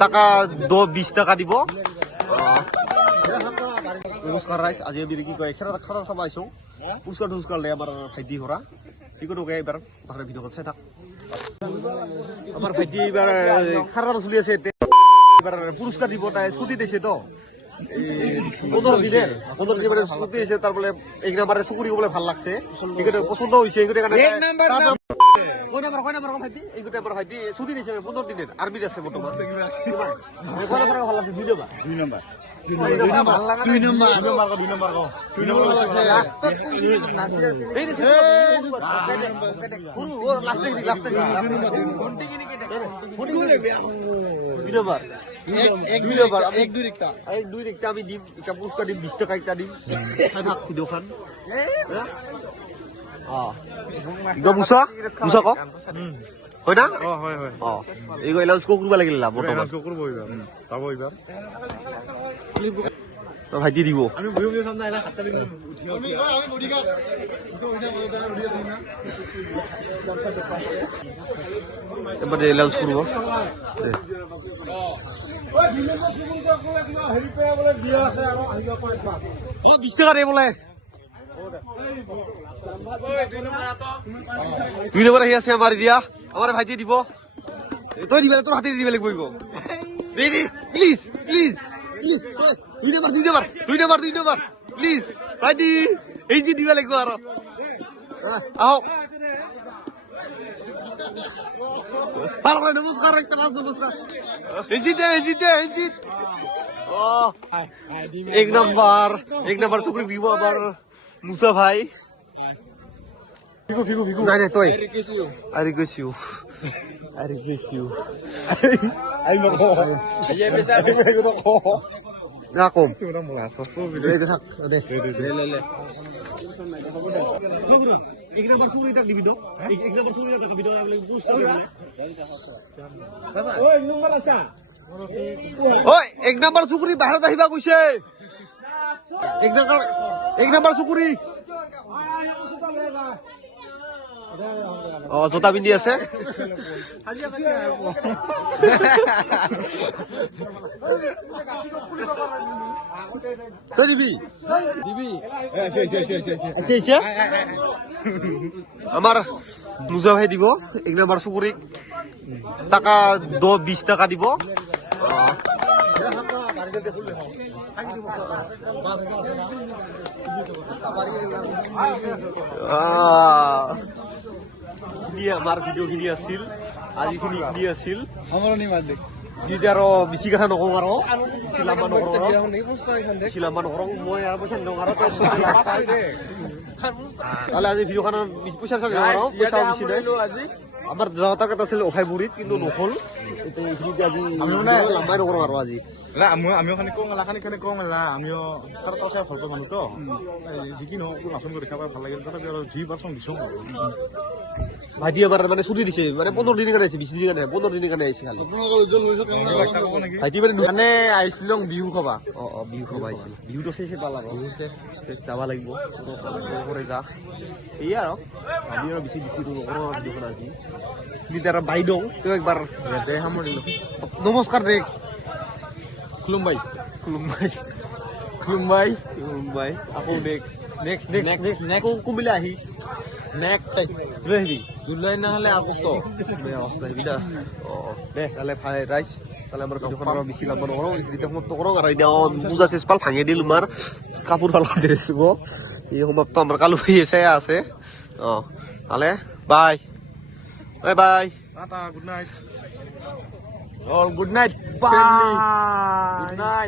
টাকা 20 টাকা দিব নমস্কাৰ ৰাইজ আজি আমি কি কয় খানা চাব আহিছো পুৰস্কাৰ লৈ আমাৰ ভাইটি হৰা কি কৰো এইবাৰ তাৰে ভিডিঅ' চাই থাক আমাৰ ভাইটি এইবাৰ খানা চলি আছে এবাৰ পুৰস্কাৰ দিব তাই ছুটি দিছে তো 15 দিনের ছুটি দিছে তার বলে এক নাম্বারে চুকুরি বলে ভাল লাগছে এইটা পছন্দ হইছে এইটা কারণে এক নাম্বার কয় নাম্বার ভাইটি এইটা আমার ভাইটি ছুটি দিছে 15 দিনের আর্মির আছে বর্তমান কয় নাম্বার ভাল লাগছে 2 নাম্বার আমি দিম এটা পুরস্কার দিম 20 টাকা একটা দিম ভিডিওখান মুসা ক হয় না এইগুলো এলাউন্স করব লাগিল বর্তমান ভাইটি দিব আমি এবারে এলাউন্স করব 20 টাকা দে বলে 2 নম্বর আহি আছে আমার দিয়া আমার ভাইটি দিব তুই দিবে তোর হাতে দিবে লাগবো দিদি please please please 2 number please ভাইটি এই যে দিবে লাগবো আর আও ভালো করে নমস্কার একটা নমস্কার এজিট ও এক নাম্বার চুকরি দিব আবার মুসা ভাই ফিগু নাই তুই I request you আই নক আইয়ে পেছা না কম দে থাক দে লে এক নাম্বার চুকরি এটা দিবি তো এক নাম্বার চুকরি এটা দিবি তো ওই এক নাম্বার আছা ওই এক নাম্বার চুকরি বাহিৰত আহিবা কৈছে এক নাম্বার চুকরি জোতা পিন্ধি আছে তই দিবি আমার মুজা ভাই দিব এক নাম্বার চুকুরি টাকা 20 টাকা দিব আমার ভিডিও খিনি আছিল আজি খিনি আছিল যদি আৰু বেছি কথা নকওঁ আৰু চিলাম্বা নকৰোঁ মই আৰু পইচা নকৰোঁ আৰু তাহলে আজি ভিডিঅ'খনৰ পইচা পইচা বেছি নাই আমাৰ যাওয়াৰ কথা ছিল অফাইবুড়িত কিন্তু নহল এইখিনিতে আজি লাম্বাই নকৰোঁ আৰু আজি আমিও খানি কওঁ আমিও তাৰ কথা ভাল পাওঁ মানুহ তো যিকি নহওক নাচন কৰি দেখা পাই ভাল লাগিল তথাপি আৰু যি পাৰ্চন দিছোঁ ভাইটি আমাৰ মানে ছুটি দিছে মানে 15 দিনৰ কাৰণে আহিছে 20 দিনৰ কাৰণে 15 দিনৰ কাৰণে আহিছে খালি ভাইটি মানে আহিছিল বিহু খাবা বিহু খাবা আহিছিল বিহুটো শেষ পাল আৰু শেষ যাব লাগিব কৰে যা এই আৰু আমি আৰু বেছি বিক্ৰী নকৰোঁ ভিডিঅ'খন আজি কিন্তু আৰু বাইদেউ তেওঁ একবাৰ ইয়াতে সামৰিলোঁ নমস্কাৰ দে খুলুমবাই আকৌ নেক্সট কোনবিলাক আহিছ নেক্সট জুলাই নহ'লে আগষ্ট আহিবি না দে তাহলে ৰাইজ তাহলে আমাৰ ভিডিওখন আৰ বেশি লম্বা নকৰো ভিডিও সমাপ্ত করো আর এটা বুজা চেষ্পাল ভাঙি দিল আমার কাপড় ফালা দিয়েছিল এই সমাপ্ত আমার কালু হয়ে আছে তাহলে bye tata good night good night bye good night